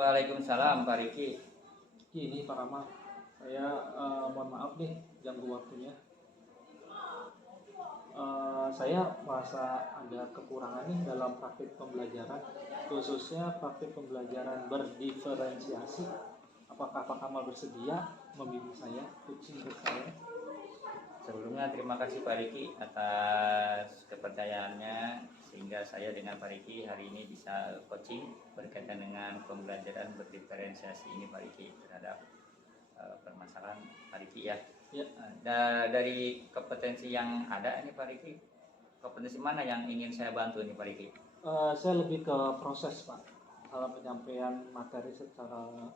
Waalaikumsalam Pak Riki. Gini Pak Rama, saya mohon maaf nih ganggu waktunya. Saya merasa ada kekurangan nih dalam praktik pembelajaran, khususnya praktik pembelajaran berdiferensiasi. Apakah Pak Kamal bersedia membimbing saya, coaching ke saya? Sebelumnya terima kasih Pak Riki atas kepercayaannya sehingga saya dengan Pak Riki hari ini bisa coaching berkaitan dengan pembelajaran berdiferensiasi ini Pak Riki terhadap permasalahan Pak Riki ya. Ya. Dari kompetensi yang ada ini Pak Riki, kompetensi mana yang ingin saya bantu nih Pak Riki? Saya lebih ke proses Pak, dalam penyampaian materi secara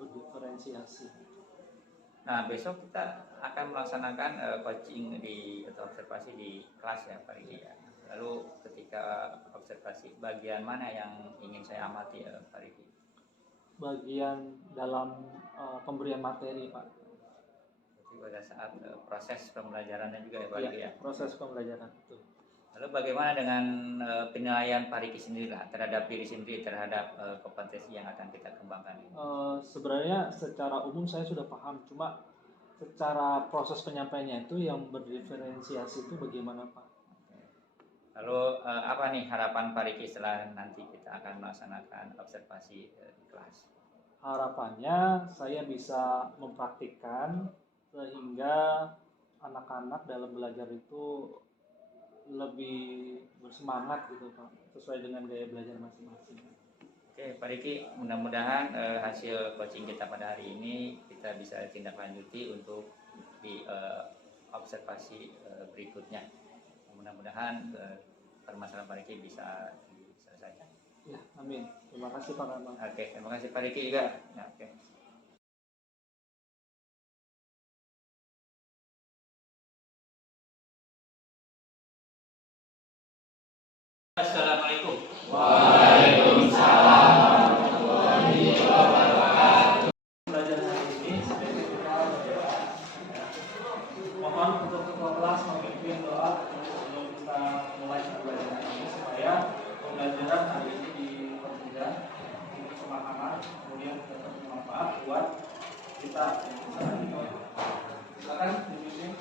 berdiferensiasi. Nah, besok kita akan melaksanakan coaching atau observasi di kelas ya Pak Riki ya. Lalu ketika observasi, bagian mana yang ingin saya amati Pak Riki? Bagian dalam pemberian materi Pak. Jadi pada saat proses pembelajarannya juga ya Pak Riki ya? Proses pembelajaran itu. Lalu bagaimana dengan penilaian Pak Riki sendiri lah terhadap diri sendiri, terhadap kompetensi yang akan kita kembangkan ini? Sebenarnya secara umum saya sudah paham, cuma secara proses penyampaiannya itu yang berdiferensiasi itu bagaimana Pak? Lalu apa nih harapan Pak Riki setelah nanti kita akan melaksanakan observasi di kelas? Harapannya saya bisa mempraktikkan sehingga anak-anak dalam belajar itu lebih bersemangat gitu Pak, sesuai dengan gaya belajar masing-masing. Oke Pak Riki, mudah-mudahan hasil coaching kita pada hari ini kita bisa tindak lanjuti untuk di observasi berikutnya. Mudah-mudahan permasalahan Pak Riki bisa diselesaikan. Ya, amin. Terima kasih Pak Rama. Oke, terima kasih Pak Riki juga. Ya, oke. Assalamualaikum. Waalaikumsalam warahmatullahi wabarakatuh. Belajar hari ini sebagai kita berdoa. Mohon untuk ketua kelas memimpin doa sebelum kita mulai pembelajaran ini supaya pembelajaran hari ini dipermudah, dipemahaman, kemudian dapat bermanfaat buat kita. Silakan dibimbing.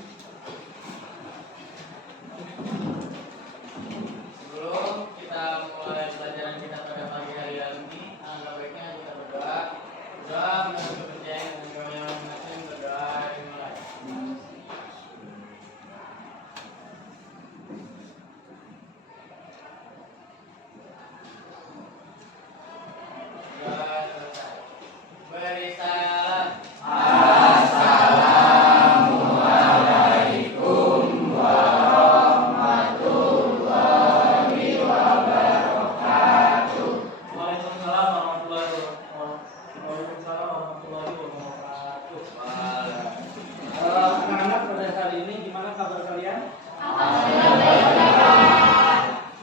Sebelum kita mulai pelajaran kita pada pagi hari ini, alangkah baiknya kita berdoa. Doa menurut kepercayaan dan agama masing-masing, berdoa dimulai. Doa selesai. Beri salam. Assalamualaikum warahmatullahi wabarakatuh. Waalaikumsalam warahmatullahi wabarakatuh. Anak-anak pada hari ini gimana kabar kalian?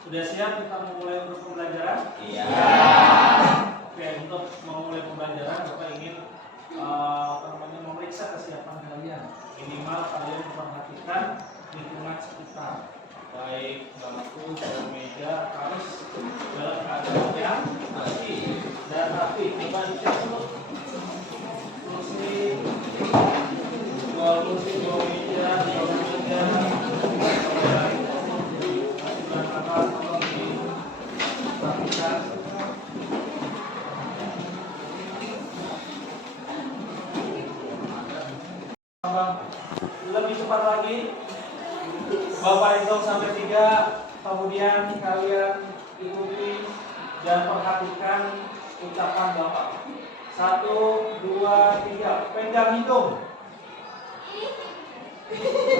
Sudah siap kita memulai untuk pembelajaran? Iya. Oke, untuk memulai pembelajaran Bapak ingin memeriksa kesiapan kalian. Minimal kalian memperhatikan lingkungan sekitar, baik bangku, meja, harus dalam keadaan yang bersih dan rapi. Coba dicek dulu kursi, dua meja, tolong diperhatikan. Lebih cepat lagi, Bapak hitung sampai 3, kemudian kalian ikuti dan perhatikan ucapan Bapak. 1, 2, 3, pegang hidung.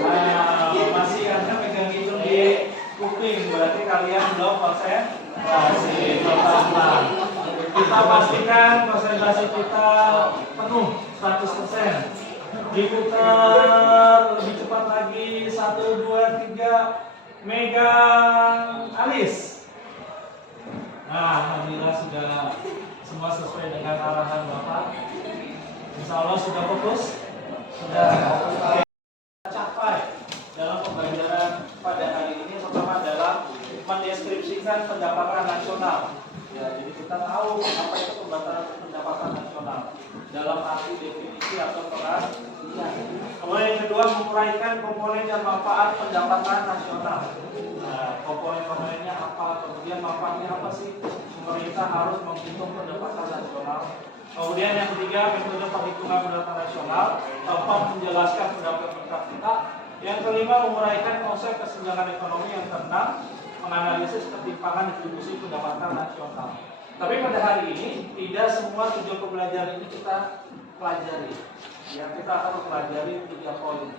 Nah, masih ada pegang hidung di kuping, berarti kalian belum konsentrasi. Kita pastikan konsentrasi kita penuh 100%. Diputar lebih cepat lagi. 1, 2, 3. Megang alis. Nah, alhamdulillah sudah semua sesuai dengan arahan Bapak. Insya Allah sudah fokus. Sudah capai dalam pembelajaran pada hari ini. Pertama adalah mendeskripsikan pendapatan nasional. Ya, jadi kita tahu apa itu pembatasan pendapatan nasional dalam arti definisi atau peran. Kemudian yang kedua, menguraikan komponen dan manfaat pendapatan nasional. Nah, komponen-komponennya apa, kemudian manfaatnya apa sih? Pemerintah harus menghitung pendapatan nasional. Kemudian yang ketiga, metode perhitungan pendapatan nasional tanpa menjelaskan pendapat per kapita. Yang kelima, menguraikan konsep kesenjangan ekonomi yang keenam, menganalisis ketimpangan distribusi pendapatan nasional. Tapi pada hari ini tidak semua tujuan pembelajaran ini kita pelajari. Ya, kita akan mempelajari 3 poin.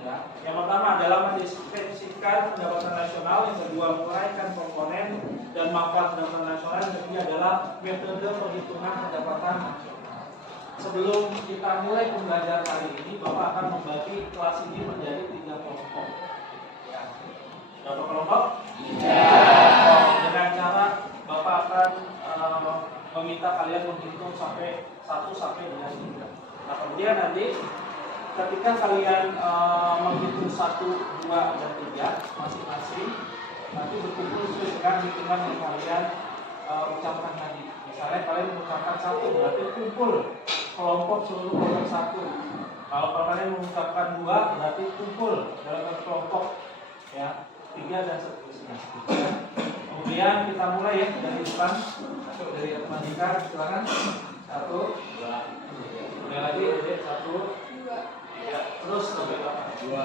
Ya. Yang pertama adalah mendeskripsikan pendapatan nasional, yang kedua menguraikan komponen dan manfaat pendapatan nasional, yang ketiga adalah metode perhitungan pendapatan nasional. Sebelum kita mulai pembelajaran hari ini, Bapak akan membagi kelas ini menjadi 3 kelompok. Ya. Berapa kelompok? 3. Dengan cara Bapak akan meminta kalian menghitung sampai 1 sampai dengan 3. Nah, kemudian nanti ketika kalian menghitung 1, 2, dan 3 masing-masing, nanti berkumpul sesuai dengan hitungan yang kalian ucapkan tadi. Misalnya kalian mengucapkan 1, berarti kumpul kelompok seluruh kelompok 1. Kalau kalian mengucapkan 2, berarti kumpul dalam kelompok ya 3 dan seterusnya. Kemudian kita mulai ya dari depan, dari matematika, silakan 1, 2, mulai lagi dari 1, 2, 3, terus sampai 2.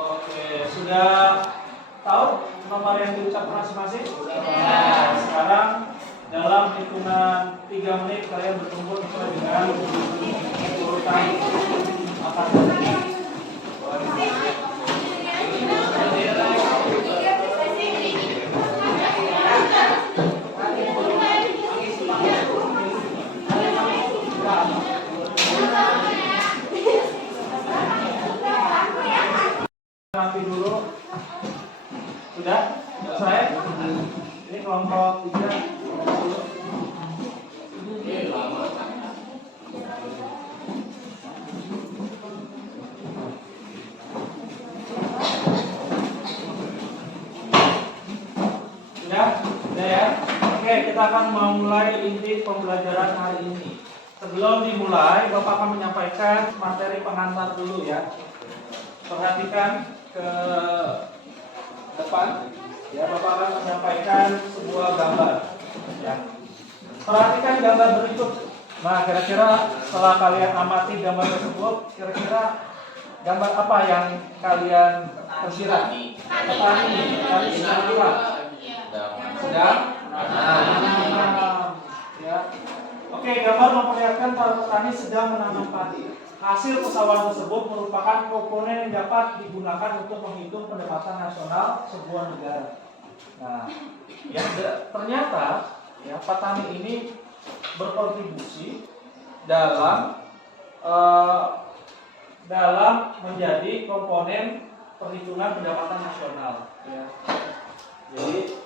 Oke, sudah tahu nomor yang diucapkan masing-masing? Nah, sekarang dalam hitungan 3 menit kalian berkumpul sesuai dengan urutan apa tadi? Mati dulu. Sudah? Selesai? Ini kelompok 3. Sudah? Sudah ya? Oke, kita akan memulai inti pembelajaran hari ini. Sebelum dimulai, Bapak akan menyampaikan materi pengantar dulu ya. Perhatikan ke depan. Ya, Bapak akan menyampaikan sebuah gambar. Ya. Perhatikan gambar berikut. Nah, kira-kira setelah kalian amati gambar tersebut, kira-kira gambar apa yang kalian tersirat? Petani sedang apa? Sedang menanam. Ya. Oke, gambar memperlihatkan para petani sedang menanam padi. Hasil pesawahan tersebut merupakan komponen yang dapat digunakan untuk menghitung pendapatan nasional sebuah negara. Nah, ya ternyata ya petani ini berkontribusi dalam menjadi komponen perhitungan pendapatan nasional. Ya. Jadi,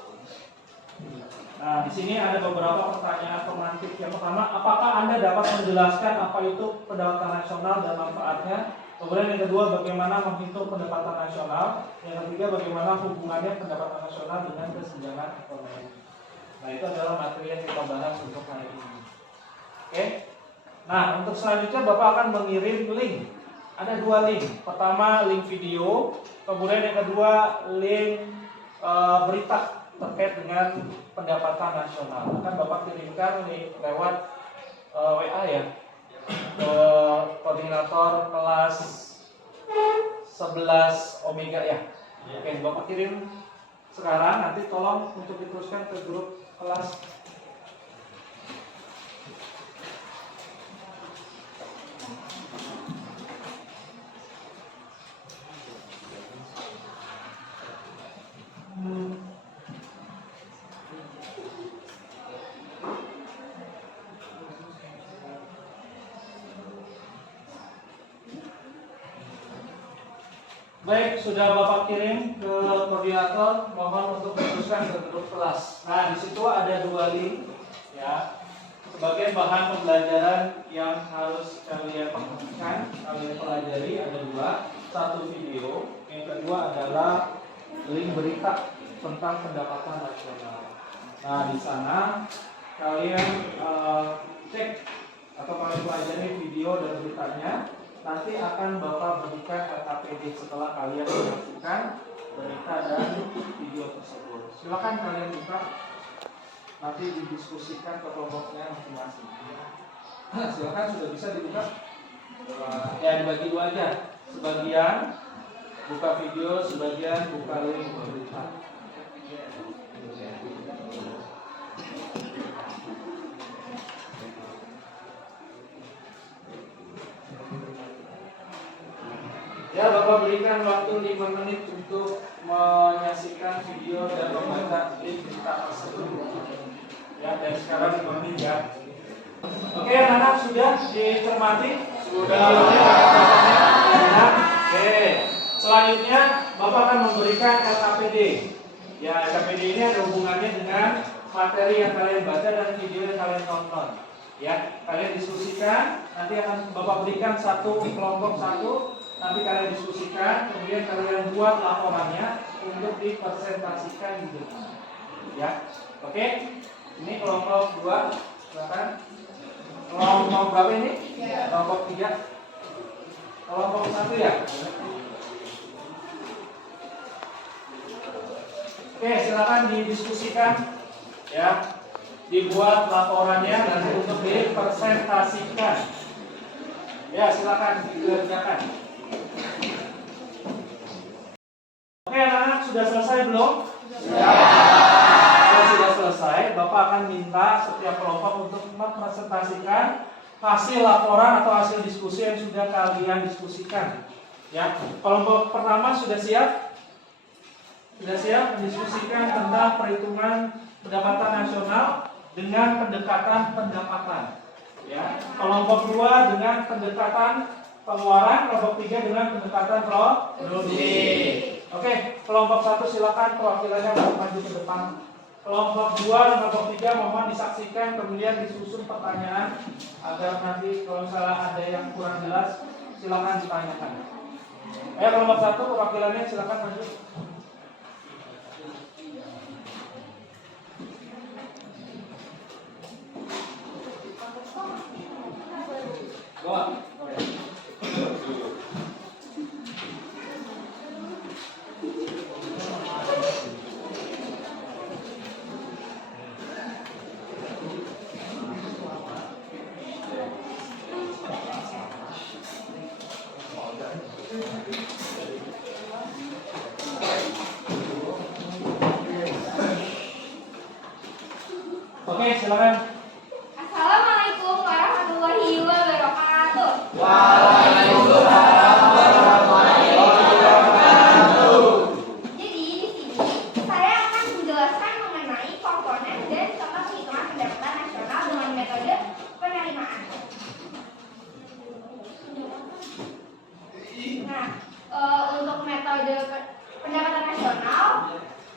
nah, di sini ada beberapa pertanyaan pemantik. Yang pertama, apakah Anda dapat menjelaskan apa itu pendapatan nasional dan manfaatnya? Kemudian yang kedua, bagaimana menghitung pendapatan nasional? Yang ketiga, bagaimana hubungannya pendapatan nasional dengan kesenjangan ekonomi? Nah, itu adalah materi yang kita bahas untuk hari ini. Oke. Nah, untuk selanjutnya Bapak akan mengirim link. Ada 2 link. Pertama, link video. Kemudian yang kedua, link berita terkait dengan pendapatan nasional. Akan Bapak kirimkan lewat WA ya ke koordinator kelas 11 Omega ya. Oke, Bapak kirim sekarang, nanti tolong untuk diteruskan ke grup kelas. Baik, sudah Bapak kirim ke koordinator, mohon untuk meneruskan ke grup kelas. Nah, di situ ada 2 link ya. Sebagai bahan pembelajaran yang harus kalian perhatikan, kalian pelajari ada 2. Satu video, yang kedua adalah link berita tentang pendapatan nasional. Nah, di sana kalian cek atau kalian pelajari video dan beritanya. Nanti akan Bapak berikan LKPD setelah kalian menyaksikan berita dan video tersebut. Silakan kalian buka, nanti didiskusikan ke kelompoknya masing-masing. Silakan, sudah bisa dibuka. Ya, dibagi 2 aja. Sebagian buka video, sebagian buka link berita. Ya, Bapak berikan waktu 5 menit untuk menyaksikan video dan membaca link berita tersebut. Ya, dari sekarang 5 menit ya. Oke, anak-anak sudah dicermati? Sudah. Oke. Selanjutnya Bapak akan memberikan LKPD. Ya, LKPD ini ada hubungannya dengan materi yang kalian baca dan video yang kalian tonton. Ya, kalian diskusikan. Nanti akan Bapak berikan satu kelompok satu. Nanti kalian diskusikan, kemudian kalian buat laporannya untuk dipresentasikan di depan. Ya, oke. Ini kelompok 2, silakan. Kelompok berapa ini? Kelompok 3. Kelompok 1 ya. Oke, silakan didiskusikan. Ya, dibuat laporannya nanti untuk dipresentasikan. Ya, silakan dikerjakan. Oke, anak-anak sudah selesai belum? Kalau sudah selesai, Bapak akan minta setiap kelompok untuk mempresentasikan hasil laporan atau hasil diskusi yang sudah kalian diskusikan. Ya, kelompok pertama sudah siap? Sudah siap mendiskusikan tentang perhitungan pendapatan nasional dengan pendekatan pendapatan. Ya, kelompok 2 dengan pendekatan pengeluaran, kelompok 3 dengan pendekatan produksi. Oke, kelompok 1 silakan perwakilannya maju ke depan. Kelompok 2 dan kelompok 3 mohon disaksikan, kemudian disusun pertanyaan agar nanti kalau misalnya ada yang kurang jelas silakan ditanyakan. Kelompok 1 perwakilannya silakan maju. Oke, silakan. Assalamualaikum warahmatullahi wabarakatuh. Waalaikumsalam warahmatullahi wabarakatuh. Jadi di sini saya akan menjelaskan mengenai komponen dan contoh perhitungan pendapatan nasional dengan metode penerimaan. Nah, untuk metode pendapatan nasional,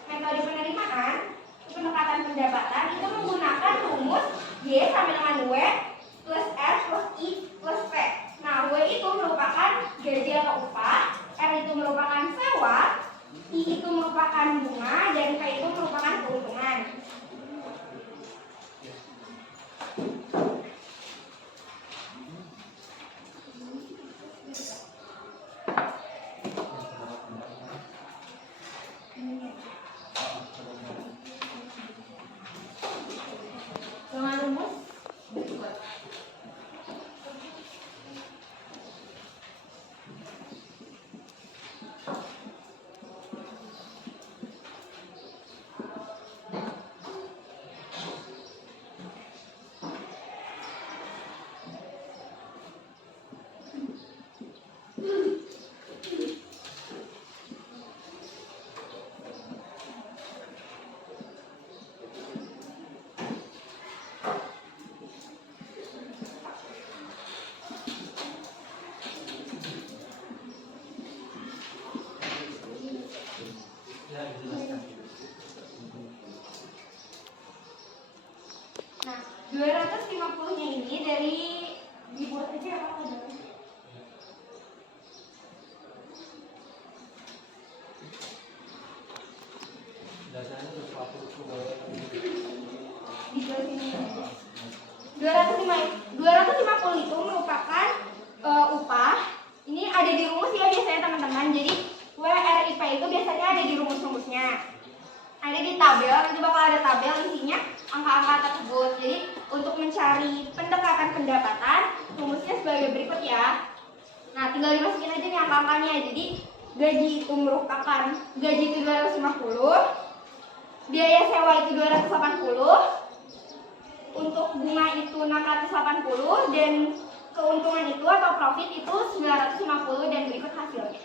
metode penerimaan, pendekatan pendapatan itu menggunakan rumus Y sama dengan W plus R plus I plus P. Nah, W itu merupakan gaji atau upah, R itu merupakan sewa, I itu merupakan bunga, dan P itu merupakan keuntungan. Dengan rumus berikut. 250-nya ini dari dibuat aja apa ada? Dasarnya sesuatu Di sini. 250 itu merupakan upah. Ini ada di rumus ya biasanya teman-teman. Jadi WRIP itu biasanya ada di rumus-rumusnya. Ada di tabel, nanti bakal ada tabel isinya angka-angka tersebut. Jadi untuk mencari pendekatan pendapatan, rumusnya sebagai berikut ya. Nah, tinggal dimasukin aja nih angka-angkanya. Jadi gaji itu merupakan gaji itu 250, biaya sewa itu 280, untuk bunga itu 680, dan keuntungan itu atau profit itu 950, dan berikut hasilnya.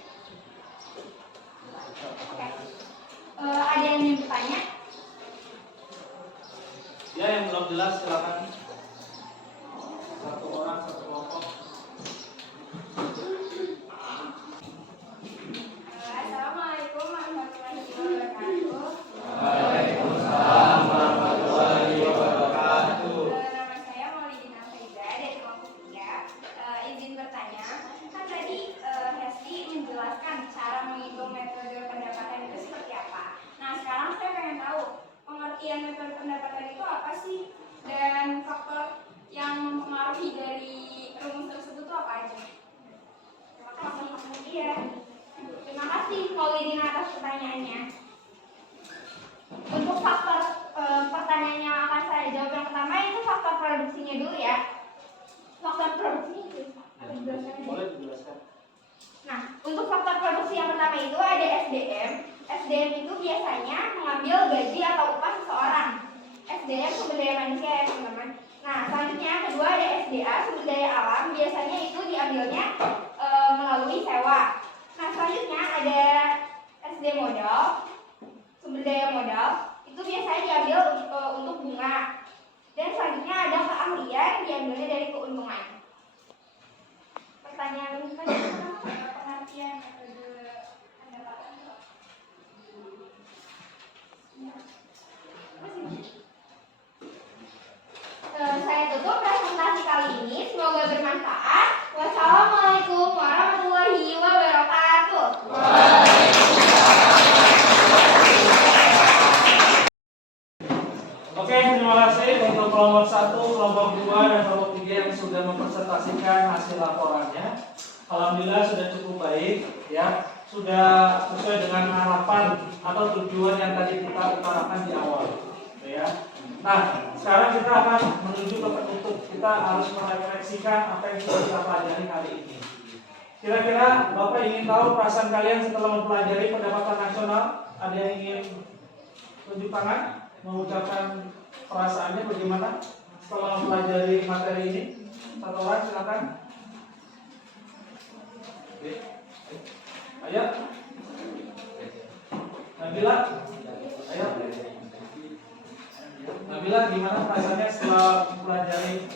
Oke. Ada yang ingin bertanya? Ya, yang belum jelas silakan. Satu orang, satu kelompok. Assalamualaikum warahmatullahi wabarakatuh. Waalaikumsalam warahmatullahi wabarakatuh. Nama saya Maulidina Faiza dari kelompok 3. Izin bertanya, kan tadi Hesti menjelaskan cara menghitung metode pendapatan itu seperti apa. Nah, sekarang saya pengen tahu pengertian metode pendapatan itu apa sih, dan faktor yang mempengaruhi dari rumus tersebut itu apa aja? Terima kasih. Iya. Terima kasih Maulidina atas pertanyaannya. Untuk faktor pertanyaan yang akan saya jawab yang pertama itu faktor produksinya dulu ya. Faktor produksi itu Boleh dijelaskan? Nah, untuk faktor produksi yang pertama itu ada SDM. SDM itu biasanya mengambil gaji atau upah seseorang. SDM sumber daya manusia ya teman-teman. Nah, selanjutnya yang kedua ada SDA, sumber daya alam. Biasanya itu diambilnya melalui sewa. Nah, selanjutnya ada SD modal, sumber daya modal. Itu biasanya diambil untuk bunga. Dan selanjutnya ada keahlian, diambilnya dari keuntungan. Pertanyaan pengertian metode pendapatan. Saya tutup presentasi kali ini. Semoga bermanfaat. Wassalamualaikum warahmatullahi wabarakatuh. Oke, terima kasih untuk kelompok 1, kelompok 2, dan kelompok 3 yang sudah mempresentasikan hasil laporannya. Alhamdulillah sudah cukup baik ya. Sudah sesuai dengan harapan atau tujuan yang tadi kita utarakan di awal ya. Nah, sekarang kita akan menuju ke penutup. Kita harus merefleksikan apa yang sudah kita pelajari hari ini. Kira-kira Bapak ingin tahu perasaan kalian setelah mempelajari pendapatan nasional? Ada yang ingin tunjuk tangan, mengucapkan perasaannya bagaimana setelah mempelajari materi ini? Satu orang silakan. Ayo. Nabila. Ayo. Nabila, gimana perasaannya setelah mempelajari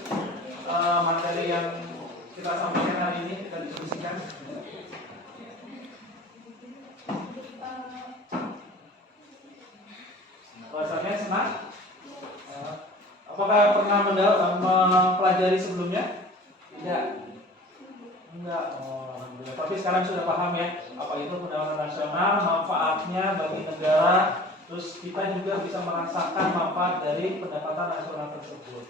materi yang kita sampaikan hari ini, kita diskusikan? Perasaannya senang? Apakah pernah mempelajari sebelumnya? Tidak. Enggak. Oh, alhamdulillah. Tapi sekarang sudah paham ya apa itu pendapatan nasional, manfaatnya bagi negara. Terus kita juga bisa merasakan manfaat dari pendapatan nasional tersebut.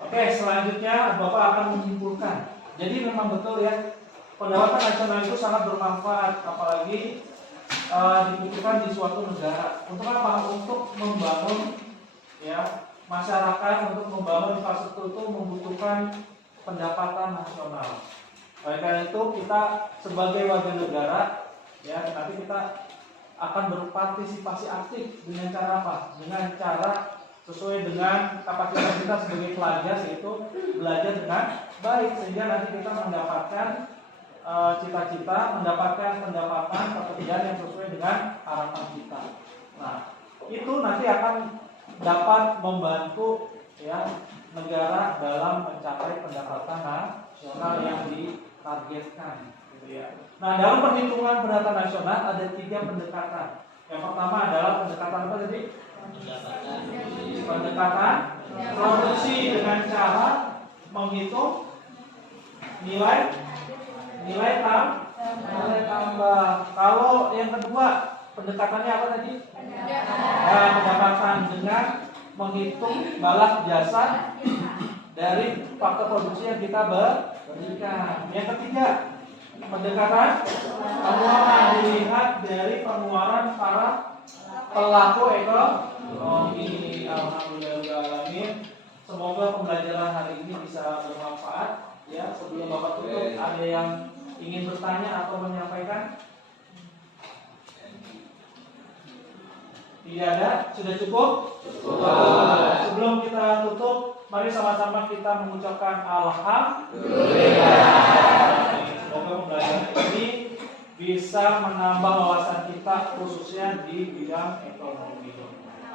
Oke, selanjutnya Bapak akan menyimpulkan. Jadi memang betul ya, pendapatan nasional itu sangat bermanfaat, apalagi dibutuhkan di suatu negara. Untuk apa? Untuk membangun ya masyarakat, untuk membangun infrastruktur itu membutuhkan pendapatan nasional. Oleh karena itu kita sebagai warga negara ya nanti kita akan berpartisipasi aktif dengan cara apa? Dengan cara sesuai dengan kapasitas kita sebagai pelajar, yaitu belajar dengan baik sehingga nanti kita mendapatkan cita-cita, mendapatkan pendapatan pekerjaan yang sesuai dengan harapan kita. Nah, itu nanti akan dapat membantu ya negara dalam mencapai pendapatan nasional yang ditargetkan. Nah, dalam perhitungan pendapatan nasional ada 3 pendekatan. Yang pertama adalah pendekatan apa tadi? Pendekatan produksi dengan cara menghitung nilai tambah. Kalau yang kedua pendekatannya apa tadi? Nah, pendapatan dengan menghitung balas jasa dari faktor produksi yang kita berikan. Yang ketiga, pendekatan pengeluaran dilihat dari pengeluaran para pelaku ekonomi. Alhamdulillahirobbilalamin. Semoga pembelajaran hari ini bisa bermanfaat. Ya, sebelum Bapak tutup, ada yang ingin bertanya atau menyampaikan? Tidak ada? Sudah cukup? Sebelum kita tutup, mari sama-sama kita mengucapkan alhamdulillah. Semoga pembelajaran ini bisa menambah wawasan kita khususnya di bidang ekonomi.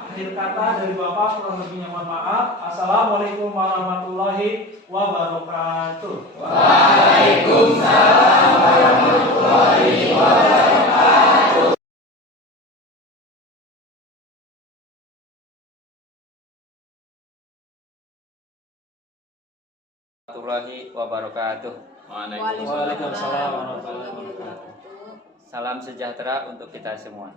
Akhir kata dari Bapak, kurang lebihnya mohon maaf. Assalamualaikum warahmatullahi wabarakatuh. Waalaikumsalam warahmatullahi wabarakatuh. Warahmatullahi wabarakatuh. Waalaikumsalam warahmatullahi wabarakatuh. Salam sejahtera untuk kita semua.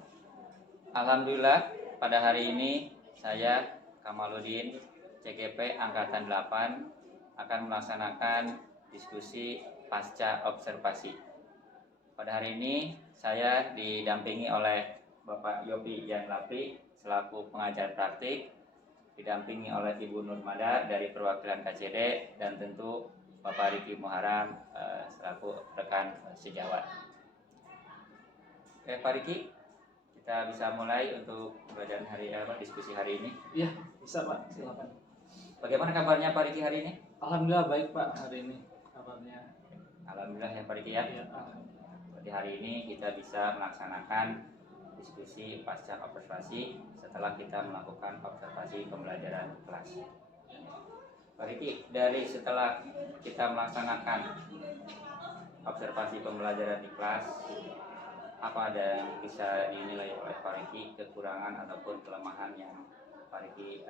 Alhamdulillah pada hari ini saya Kamaludin CGP Angkatan 8 akan melaksanakan diskusi pasca observasi. Pada hari ini saya didampingi oleh Bapak Yopi Yanlapi selaku pengajar praktik, didampingi oleh Ibu Nurmada dari perwakilan KCD, dan tentu Bapak Riki Muharam selaku rekan sejawat. Oke Pak Riki, kita bisa mulai untuk pembelajaran diskusi hari ini. Iya, bisa Pak, silakan. Bagaimana kabarnya Pak Riki hari ini? Alhamdulillah baik Pak hari ini kabarnya. Alhamdulillah ya Pak Riki ya. Iya, Berarti hari ini kita bisa melaksanakan diskusi pasca observasi setelah kita melakukan observasi pembelajaran kelas. Pak Riki, dari setelah kita melaksanakan observasi pembelajaran di kelas, apa ada yang bisa dinilai oleh Pak Riki kekurangan ataupun kelemahan yang Pak Riki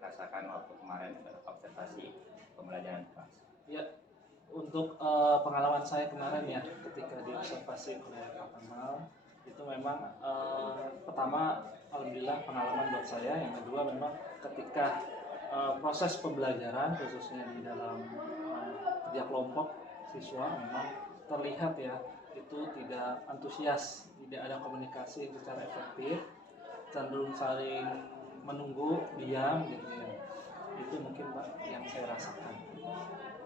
rasakan waktu kemarin observasi pembelajaran kelas? Ya, untuk pengalaman saya kemarin ya ketika diobservasi oleh Pak Kamal, itu memang pertama alhamdulillah pengalaman buat saya. Yang kedua memang ketika proses pembelajaran khususnya di dalam kerja kelompok siswa memang terlihat ya itu tidak antusias, tidak ada komunikasi secara efektif, cenderung saling menunggu, diam gitu ya. Itu mungkin Pak yang saya rasakan.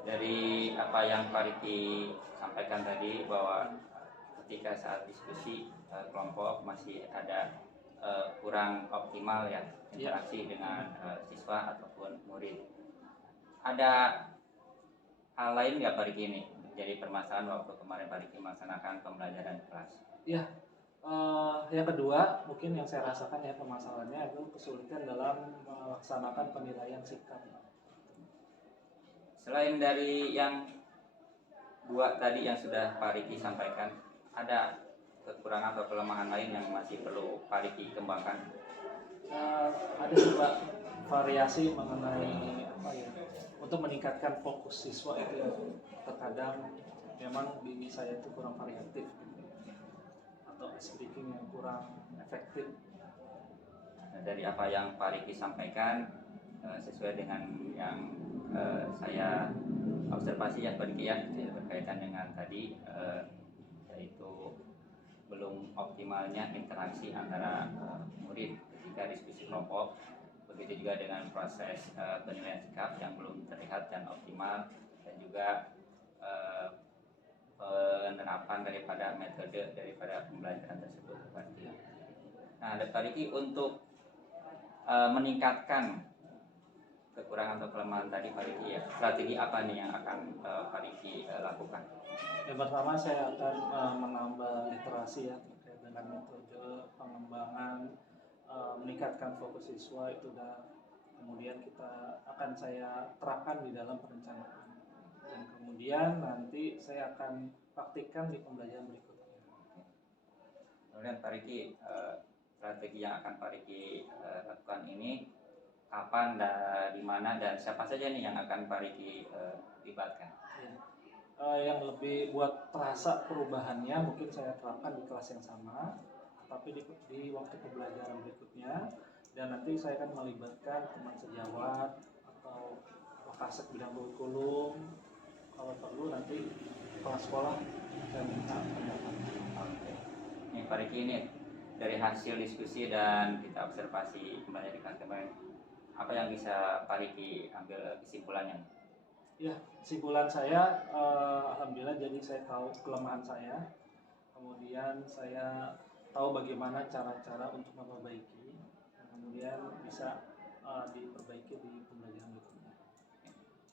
Dari apa yang Pak Riki sampaikan tadi bahwa ketika saat diskusi kelompok masih ada kurang optimal ya interaksi dengan siswa ataupun murid. Ada hal lain nggak Pak Riki ini jadi permasalahan waktu kemarin Pak Riki melaksanakan pembelajaran kelas? Ya, yang kedua mungkin yang saya rasakan ya permasalahannya itu kesulitan dalam melaksanakan penilaian sikap. Selain dari yang dua tadi yang sudah Pak Riki sampaikan, ada kekurangan atau kelemahan lain yang masih perlu Pak Riki kembangkan? Ada juga variasi mengenai apa ya, untuk meningkatkan fokus siswa itu ya, terkadang memang di saya itu kurang variatif atau speaking yang kurang efektif. Nah, dari apa yang Pak Riki sampaikan sesuai dengan yang saya observasi ya Pak Riki ya berkaitan dengan tadi yaitu belum optimalnya interaksi antara murid ketika diskusi kelompok, begitu juga dengan proses penilaian sikap yang belum terlihat dan optimal, dan juga penerapan daripada metode daripada pembelajaran tersebut. Nah, Pak Riki, untuk meningkatkan kekurangan atau kelemahan tadi Pak Riki ya, strategi apa nih yang akan Pak Riki lakukan? Yang pertama saya akan menambah literasi ya terkait dengan metode pengembangan, meningkatkan fokus siswa itu kemudian akan saya terapkan di dalam perencanaan, dan kemudian nanti saya akan praktikkan di pembelajaran berikutnya. Kemudian Pak Riki, strategi yang akan Pak Riki lakukan ini kapan dan di mana dan siapa saja nih yang akan Pak Riki libatkan? Yang lebih buat terasa perubahannya mungkin saya terapkan di kelas yang sama, tapi di waktu pembelajaran berikutnya, dan nanti saya akan melibatkan teman sejawat atau wakasek bidang kurikulum, kalau perlu nanti kepala sekolah saya minta pendapat. Oke. Nih Pak Riki, ini dari hasil diskusi dan kita observasi kembali di kemarin, apa yang bisa Pak Riki ambil kesimpulannya? Ya, kesimpulan saya, alhamdulillah jadi saya tahu kelemahan saya, kemudian saya tahu bagaimana cara-cara untuk memperbaiki, kemudian bisa diperbaiki di pembelajaran berikutnya.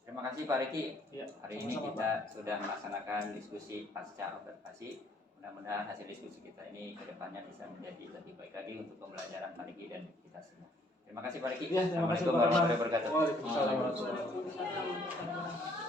Terima kasih Pak Riki. Ya, Hari ini sama-sama, kita sudah melaksanakan diskusi pasca observasi. Mudah-mudahan hasil diskusi kita ini ke depannya bisa menjadi lebih baik lagi untuk pembelajaran Pak Riki dan kita semua. Terima kasih Pak Riki. Ya, terima kasih Assalamualaikum Pak Rahman. warahmatullahi wabarakatuh. Waalaikumsalam warahmatullahi wabarakatuh. Waalaikumsalam.